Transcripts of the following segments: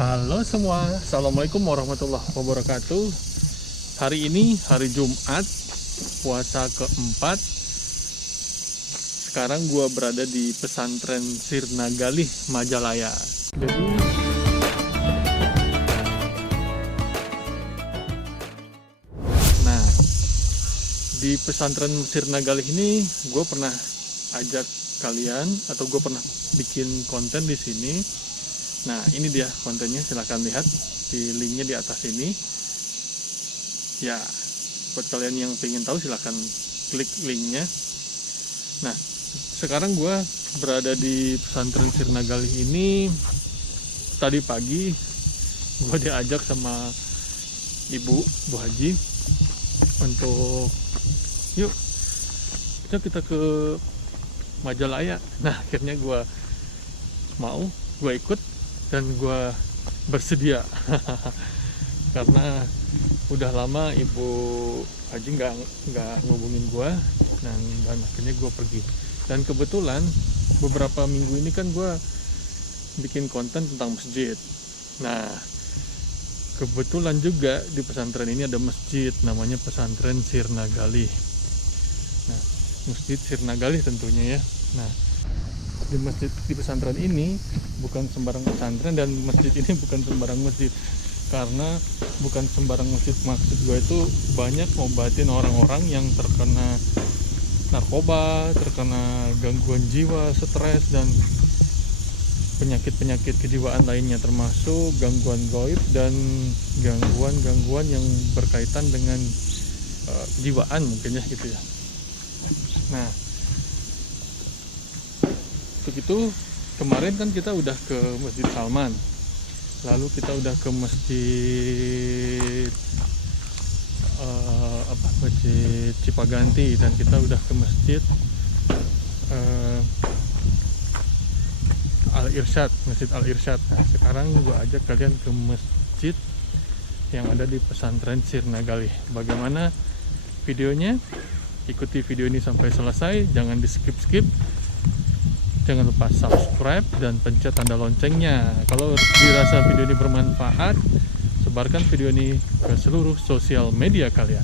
Halo semua, Assalamualaikum warahmatullahi wabarakatuh. Hari ini hari Jumat, puasa keempat. Sekarang gua berada di pesantren Sirna Galih, Majalaya. Jadi di pesantren Sirna Galih ini gue pernah ajak kalian, atau gue pernah bikin konten di sini. Nah, ini dia kontennya, silahkan lihat di linknya di atas ini. Ya, buat kalian yang pengen tahu silahkan klik linknya. Nah, sekarang gue berada di pesantren Sirna Galih ini. Tadi pagi gue diajak sama Bu Haji untuk yuk kita ke Majalaya. Nah, akhirnya gue ikut dan gue bersedia karena udah lama Ibu Haji nggak ngubungin gue, dan akhirnya gue pergi. Dan kebetulan beberapa minggu ini kan gue bikin konten tentang masjid. Nah, kebetulan juga di pesantren ini ada masjid, namanya pesantren Sirna Galih. Nah, masjid Sirna Galih tentunya ya. Nah, di pesantren ini bukan sembarang pesantren, dan masjid ini bukan sembarang masjid. Karena bukan sembarang masjid, maksud gue itu banyak ngobatin orang-orang yang terkena narkoba, terkena gangguan jiwa, stres, dan penyakit-penyakit kejiwaan lainnya, termasuk gangguan gaib dan gangguan-gangguan yang berkaitan dengan kejiwaan mungkin ya gitu ya. Nah, begitu kemarin kan kita udah ke Masjid Salman, lalu kita udah ke Masjid Masjid Cipaganti, dan kita udah ke Masjid Masjid Al-Irsyad. Nah, sekarang gue ajak kalian ke masjid yang ada di pesantren Sirna Galih. Bagaimana videonya? Ikuti video ini sampai selesai, jangan di skip. Jangan lupa subscribe dan pencet tanda loncengnya. Kalau dirasa video ini bermanfaat, sebarkan video ini ke seluruh sosial media kalian.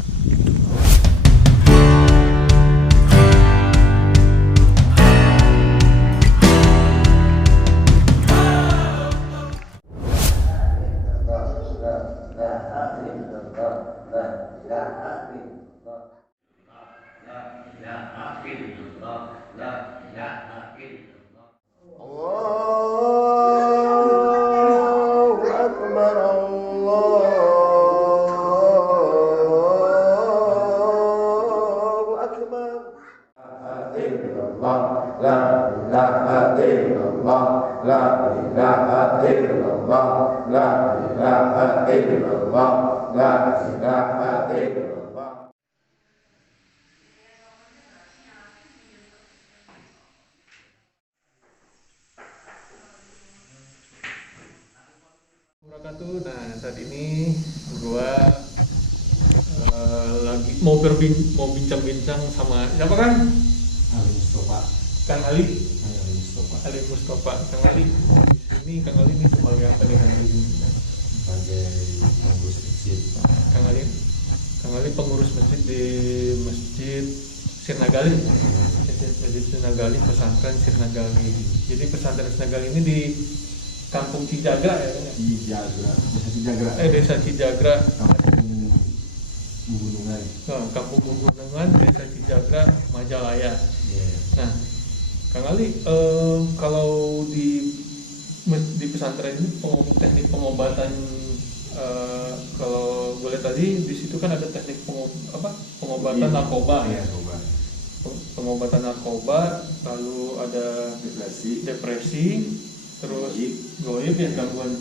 Nah, saat ini gua lagi mau bincang-bincang sama siapa kan? Ali Mustafa. Kang Ali. Ali Mustafa. Ali Mustafa. Kang Ali. Kang Ali ini sebagai apa dengan ini? Sebagai pengurus masjid. Kang Ali pengurus masjid di Masjid Sirna Galih. Masjid Sirna Galih, pesantren Sirna Galih. Jadi pesantren Sirna Galih ini di Kampung Cijagra ya? Desa Cijagra. Kampung Gunungan. Kampung Gunungan, Desa Cijagra, Majalaya. Yeah. Nah, Kang Ali, kalau di pesantren ini teknik pengobatan, kalau boleh tadi di situ kan ada teknik pengobatan narkoba ya. Pengobatan narkoba, lalu ada depresi, terus goib ya, gangguan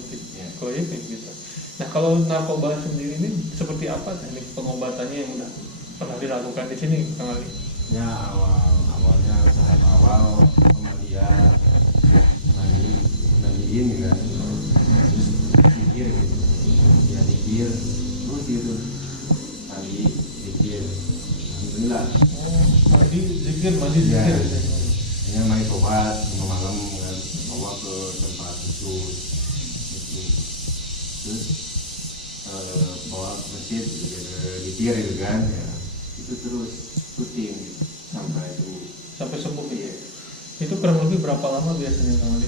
goib ya, gitu. Nah, kalau narkoba sendiri ini seperti apa teknik pengobatannya yang udah pernah dilakukan di sini, Kang Ali? Ya, awalnya tahap awal pemandian, mandiin kan, terus zikir gitu, ya zikir, terus gitu, zikir, alhamdulillah. Mandi zikir. Yang main tobat malam kan, bawa ke tempat khusus itu. terus bawa ke masjid dikir gitu kan ya, itu terus rutin gitu, sampai sembuh iya. Itu kurang lebih berapa lama biasanya Kang Ali?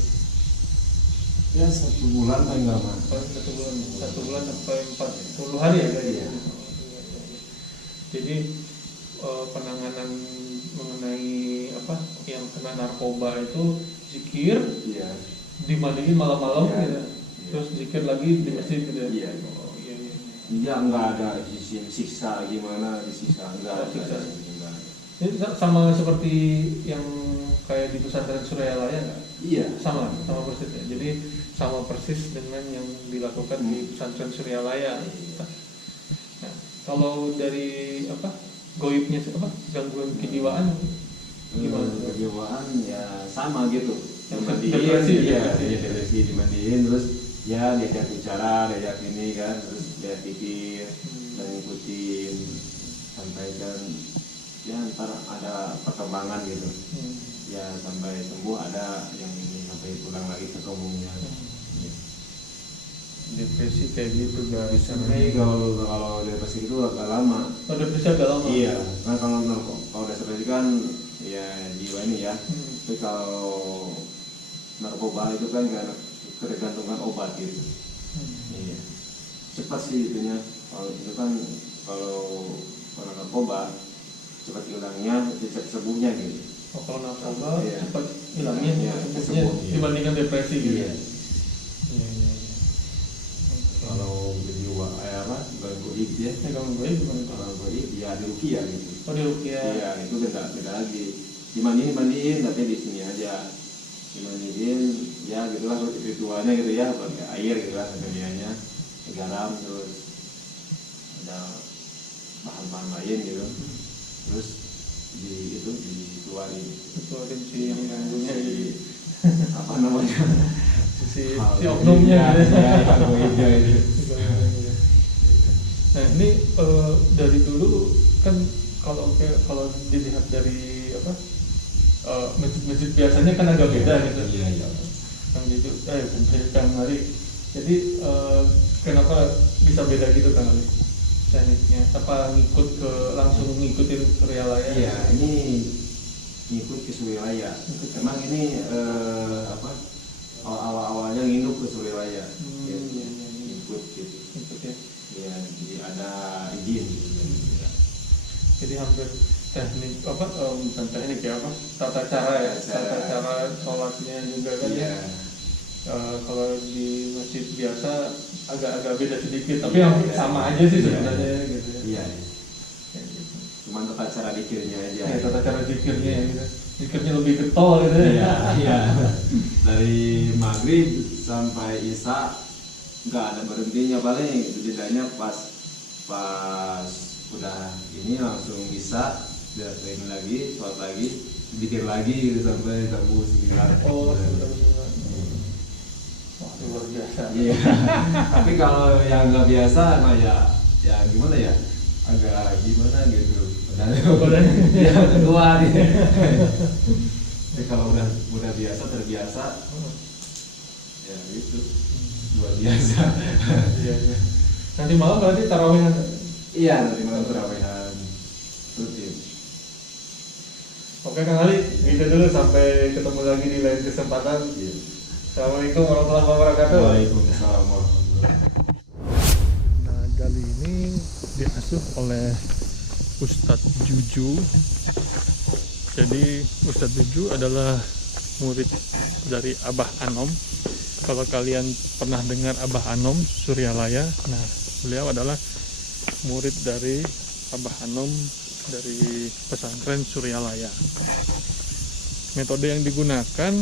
Ya 1 bulan paling lama. Paling 1 bulan sampai 40 hari ya kayaknya. Iya. Jadi penanganan mengenai apa yang kena narkoba itu zikir, Iya. dimandiin malam-malam Iya. gitu. Terus zikir lagi di masjid gitu ya. Iya. Oh, iya. Dia nggak ada siksa gimana disiksa, nggak Siksa. ada. Nggak ada. Ini sama seperti yang kayak di pesantren Suryalaya nggak? Iya. Sama persis ya. Jadi sama persis dengan yang dilakukan di pesantren Suryalaya. Nah, kalau dari apa goibnya apa gangguan kejiwaan gimana? Kejiwaan ya sama gitu. Yang Dimandiin, depresi, iya, depresi. dia depresi dimandiin, terus ya diajak bicara, diajak ini kan, terus dia pikir dan ngikutin sampai kan ya ntar ada perkembangan gitu. Ya sampai sembuh, ada yang ini sampai pulang lagi ke kampungnya. Depresi kayak gitu guys. Sebenarnya kalau depresi itu agak lama. Oh, depresi agak lama. Iya, kan kalau depresi kan ya jiwa ini ya. Tapi kalau narkoba itu kan karena ketergantungan obat gitu. Iya, cepat sih itunya. Kalau itu kan kalau narkoba cepat hilangnya, cepat sembuhnya gitu. Oh, kalau narkoba Iya. cepat hilangnya, Iya, sembuhnya sembuh, iya. dibandingkan depresi gitu. Iya. Iya. Kalau berjiwa apa goib ya, Kalau gue gimana? kalau goib ya di rukiah gitu. Oh, di rukiah. Iya, itu beda lagi. Dimandiin tapi di sini aja. Dimandiin ya gitulah ritualnya gitu ya, pakai air gitu lah medianya, garam, terus ada bahan-bahan lain gitu. Terus dikeluarin. Keluarin si yang ganggunya Si gitu. apa namanya? Si oknumnya gitu. Ya, goibnya itu. Nah ini dari dulu kan kalau dilihat dari apa masjid-masjid biasanya kan agak beda gitu. Iya. Kang gitu, Kang Ali. Jadi kenapa bisa beda gitu Kang Ali? Tekniknya apa langsung ngikutin Suryalaya? Iya, ini ngikut ke Suryalaya. Emang ini apa? Awal-awalnya nginuk ke Suryalaya. Iya. Ngikut gitu. Ngikut ya. Iya, jadi ada izin gitu. Jadi hampir teknik apa bukan teknik ya apa tata cara sholatnya juga kan Iya. ya. Kalau di masjid biasa agak beda sedikit tapi hampir sama aja sih sebenarnya gitu ya. Iya. Kayak gitu. Cuman tata cara dikirnya aja. Ya, tata cara zikirnya gitu. Zikirnya lebih getol gitu ya. Iya. Dari maghrib sampai isya nggak ada berhentinya, paling jedanya pas udah ini langsung isya, udah ini lagi, sholat lagi, zikir lagi gitu sampai subuh 9. Oh, betul. Wah, luar biasa. Iya. Tapi kalau yang nggak biasa mah ya gimana ya, agak gimana gitu. Ya keluar nih. Tapi kalau udah terbiasa ya gitu, luar biasa. Iya. Nanti malam berarti tarawehan. Iya, nanti malam terawihan rutin. Oke Kang Ali, gitu dulu sampai ketemu lagi di lain kesempatan. Iya. Assalamualaikum warahmatullahi wabarakatuh. Waalaikumsalam warahmatullahi wabarakatuh. Nah, Gali ini diasuh oleh Ustadz Juju. Jadi Ustadz Juju adalah murid dari Abah Anom. Kalau kalian pernah dengar Abah Anom Suryalaya, nah beliau adalah murid dari Abah Anom dari pesantren Suryalaya. Metode yang digunakan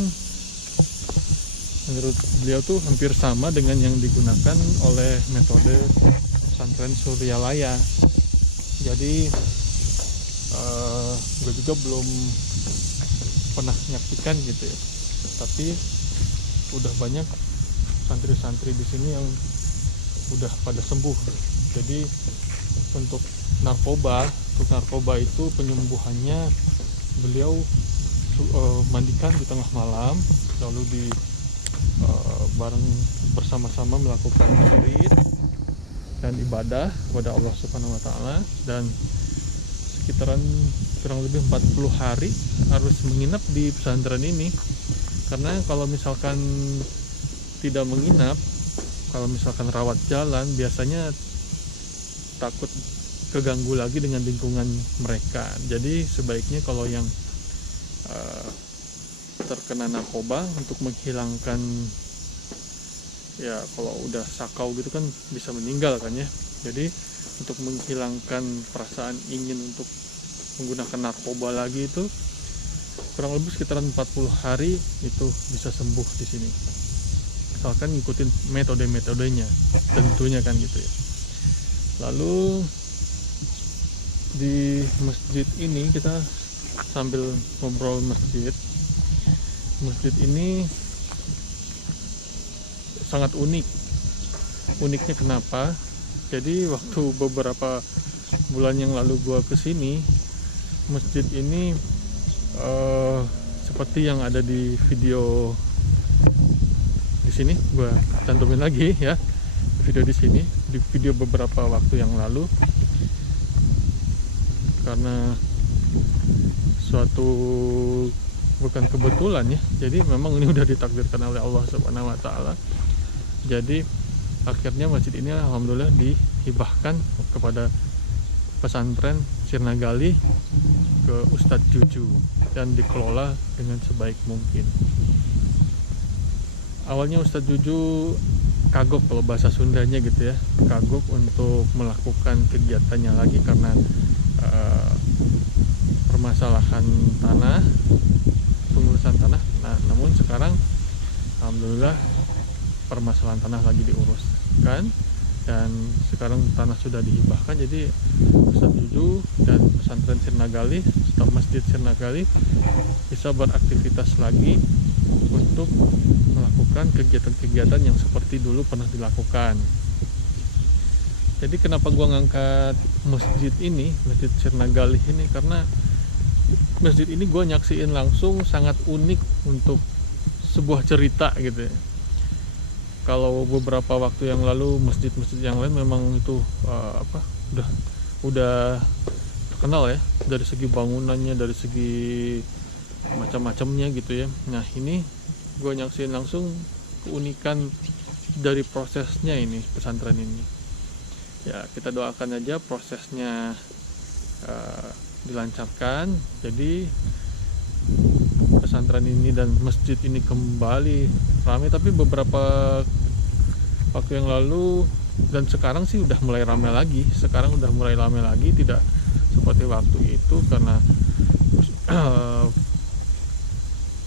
menurut beliau tuh hampir sama dengan yang digunakan oleh metode pesantren Suryalaya. Jadi gue juga belum pernah menyaksikan gitu ya, tapi udah banyak santri-santri di sini yang udah pada sembuh. Jadi untuk narkoba itu penyembuhannya beliau mandikan di tengah malam, lalu bareng bersama-sama melakukan wirid dan ibadah kepada Allah Subhanahu wa taala, dan sekitaran kurang lebih 40 hari harus menginap di pesantren ini. Karena kalau misalkan tidak menginap, kalau misalkan rawat jalan, biasanya takut keganggu lagi dengan lingkungan mereka. Jadi sebaiknya kalau yang terkena narkoba, untuk menghilangkan, ya kalau udah sakau gitu kan bisa meninggal kan ya. Jadi untuk menghilangkan perasaan ingin untuk menggunakan narkoba lagi itu kurang lebih sekitaran 40 hari itu bisa sembuh di sini. Misalkan ngikutin metode-metodenya tentunya kan gitu ya. Lalu di masjid ini kita sambil ngobrol masjid. Masjid ini sangat unik. Uniknya kenapa? Jadi waktu beberapa bulan yang lalu gua kesini, masjid ini seperti yang ada di video di sini, gua cantumin lagi ya, video di sini, di video beberapa waktu yang lalu. Karena suatu bukan kebetulan ya, jadi memang ini udah ditakdirkan oleh Allah Subhanahu wa taala. Jadi akhirnya masjid ini alhamdulillah dihibahkan kepada pesantren Sirnagali ke Ustadz Juju dan dikelola dengan sebaik mungkin. Awalnya Ustadz Juju kagok, kalau bahasa Sundanya gitu ya, kagok untuk melakukan kegiatannya lagi karena permasalahan tanah, pengurusan tanah. Nah, namun sekarang alhamdulillah permasalahan tanah lagi diuruskan dan sekarang tanah sudah dihibahkan. Jadi Ustadz Juju dan pesantren Sirnagali, staf masjid Sirnagali bisa beraktivitas lagi untuk melakukan kegiatan-kegiatan yang seperti dulu pernah dilakukan. Jadi kenapa gua ngangkat masjid ini, masjid Sirnagali ini, karena masjid ini gua nyaksiin langsung, sangat unik untuk sebuah cerita gitu ya. Kalau beberapa waktu yang lalu masjid-masjid yang lain memang itu udah terkenal ya, dari segi bangunannya, dari segi macam-macamnya gitu ya. Nah, ini gue nyaksiin langsung keunikan dari prosesnya ini, pesantren ini. Ya, kita doakan aja prosesnya dilancarkan. Jadi pesantren ini dan masjid ini kembali ramai. Tapi beberapa waktu yang lalu dan sekarang sih udah mulai ramai lagi. Sekarang udah mulai ramai lagi, tidak seperti waktu itu karena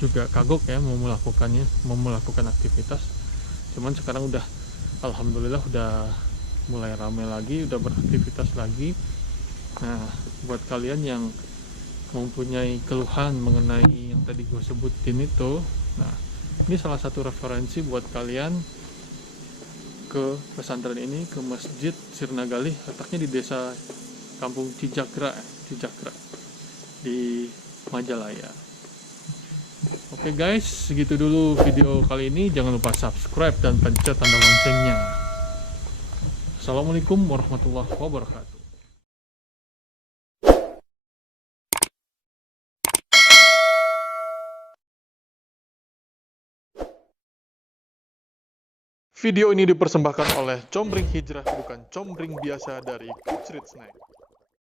juga kagok ya mau melakukan aktivitas. Cuman sekarang udah alhamdulillah udah mulai ramai lagi, udah beraktivitas lagi. Nah, buat kalian yang mempunyai keluhan mengenai yang tadi gue sebutin itu, nah ini salah satu referensi buat kalian ke pesantren ini, ke Masjid Sirnagali. Letaknya di desa Kampung Cijakra di Majalaya. Oke guys, segitu dulu video kali ini. Jangan lupa subscribe dan pencet tanda loncengnya. Assalamualaikum warahmatullahi wabarakatuh. Video ini dipersembahkan oleh Combring Hijrah, bukan combring biasa dari Kucrit Snack.